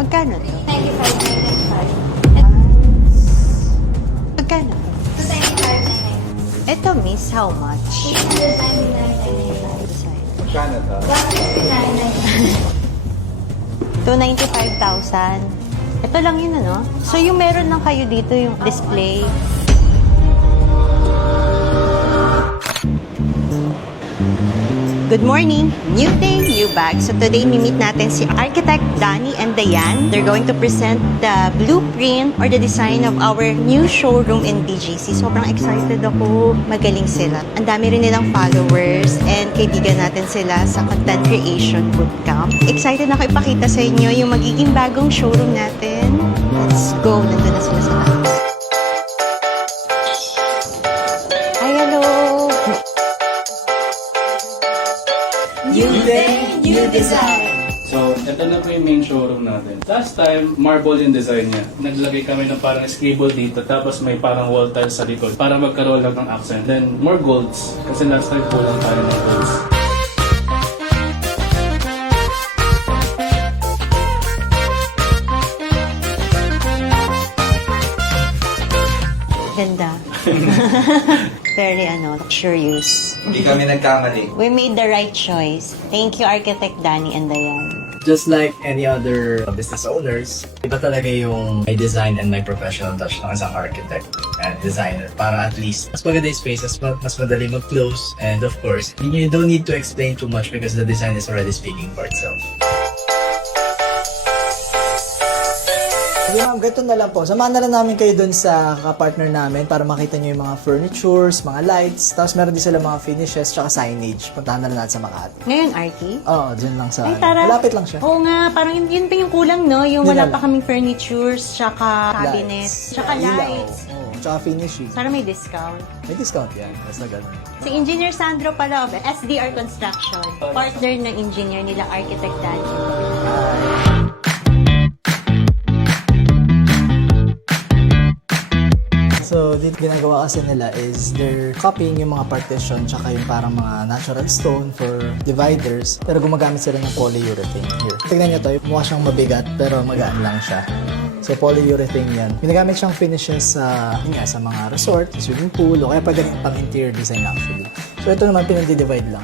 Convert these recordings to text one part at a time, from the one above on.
Magkano to? 95.95. Magkano to? 295.95. Ito, miss, how much? 899.95. Magkano to? 295,000. Ito lang yun, ano? So, yung meron lang kayo dito, yung display. Good morning! New day, new bag. So today, mi-meet natin si Architect Danny and Dayan. They're going to present the blueprint or the design of our new showroom in BGC. Sobrang excited ako. Magaling sila. Ang dami rin nilang followers and kaibigan natin sila sa Content Creation Bootcamp. Excited na ako ipakita sa inyo yung magiging bagong showroom natin. Let's go! Nandun na sila sa labas. Hi, hello! New day, new design. So, ito na po yung main showroom natin. Last time, marble yung design niya. Naglagay kami ng parang scribble dito, tapos may parang wall tile sa likod para magkaroon lang ng accent. Then, more golds, kasi last time kulang tayo ng golds. Ganda. Very, luxurious. Hindi kami nagkamali. We made the right choice. Thank you, Architect Danny and Dayan. Just like any other business owners, iba talaga yung my design and my professional touch ng isang architect and designer para at least mas maganda yung space, mas madali mag-close, and of course, you don't need to explain too much because the design is already speaking for itself. Sige ma'am, ganito na lang po. Samahan na lang namin kayo dun sa kapartner namin para makita nyo yung mga furnitures, mga lights, tapos meron din sila mga finishes, tsaka signage. Puntahan na lang natin sa Makati. Ngayon, Arky? Oo, dyan lang sa... Ay, tara. Malapit lang siya. Oo nga, parang yun pa yung kulang, no? Yung Yun wala na pa lang. kaming furnitures, tsaka cabinets, tsaka Ilaw. lights. Oo, tsaka finishing. Sana may discount. May discount yan. Basta ganun. Si Engineer Sandro pala, of SDR Construction. Partner ng engineer nila, Architect Danny. So, dito ginagawa kasi nila is they're copying yung mga partition tsaka yung parang mga natural stone for dividers. Pero gumagamit sila ng polyurethane. Here. Tignan nyo to, mukha siyang mabigat pero magaan lang siya. So, polyurethane yan. Ginagamit siyang finishes sa mga resort, swimming pool, o kaya pwede rin pang interior design actually. So, ito naman pinag-divide lang.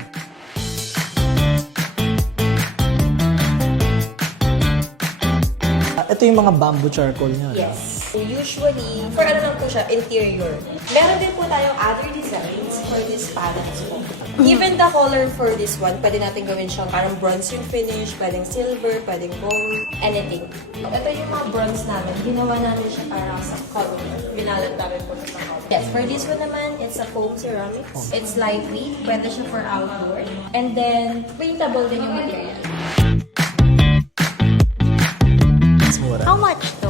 Ito yung mga bamboo charcoal nyo. no? Yes. So usually, for ano lang po siya, interior. Meron din po tayong other designs for this palettes po. Even the color for this one, pwede natin gawin siyang parang bronze yung finish, pwedeng silver, pwedeng gold, anything. Ito yung mga bronze namin. Ginawa namin siya para sa color. Binalat namin po sa color. Yes, for this one naman, it's a foam ceramics. It's lightweight, pwede siya for outdoor. And then, printable din yung material. Mas mura. How much to?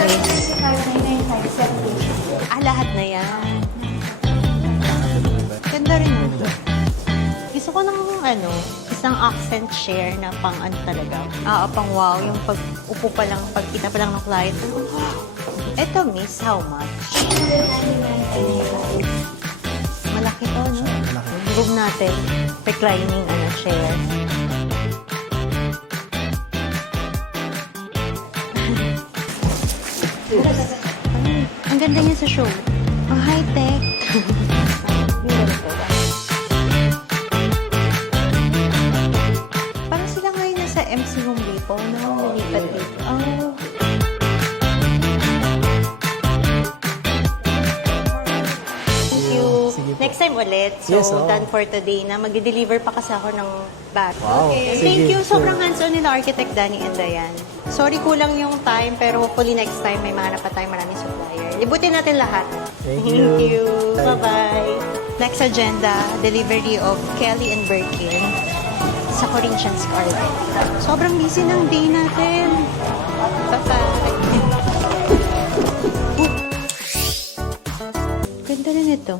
75.95, Lahat na yan. Ganda rin mo. Gusto ko ng isang accent chair na pang talaga. Pang wow. Yung pag upo pa lang, pagkita pa lang ng client. Eto, miss, how much? 199.95. Malaki to, no? Malaki. Room natin. Reclining chair. Ang ganda niya sa show. Ang high-tech. Parang sila ngayon nasa MC Home Depot, no? Nalipat dito. Oh. Thank you. Sige po. Next time ulit. So, Yes, oo. done for today na. Mag-deliver pa kasi ako ng bag. Wow. Okay. Sige, Thank you. sure. Sobrang hands-on nila, Architect Danny and Dayan. Sorry, kulang yung time, pero hopefully next time may mahanap pa tayo maraming supplier. Libutin natin lahat. Thank you. Bye. Bye-bye. Next agenda, delivery of Kelly and Birkin sa Corinthians Garden. Sobrang busy ng day natin. Bye-bye. Ganda rin ito.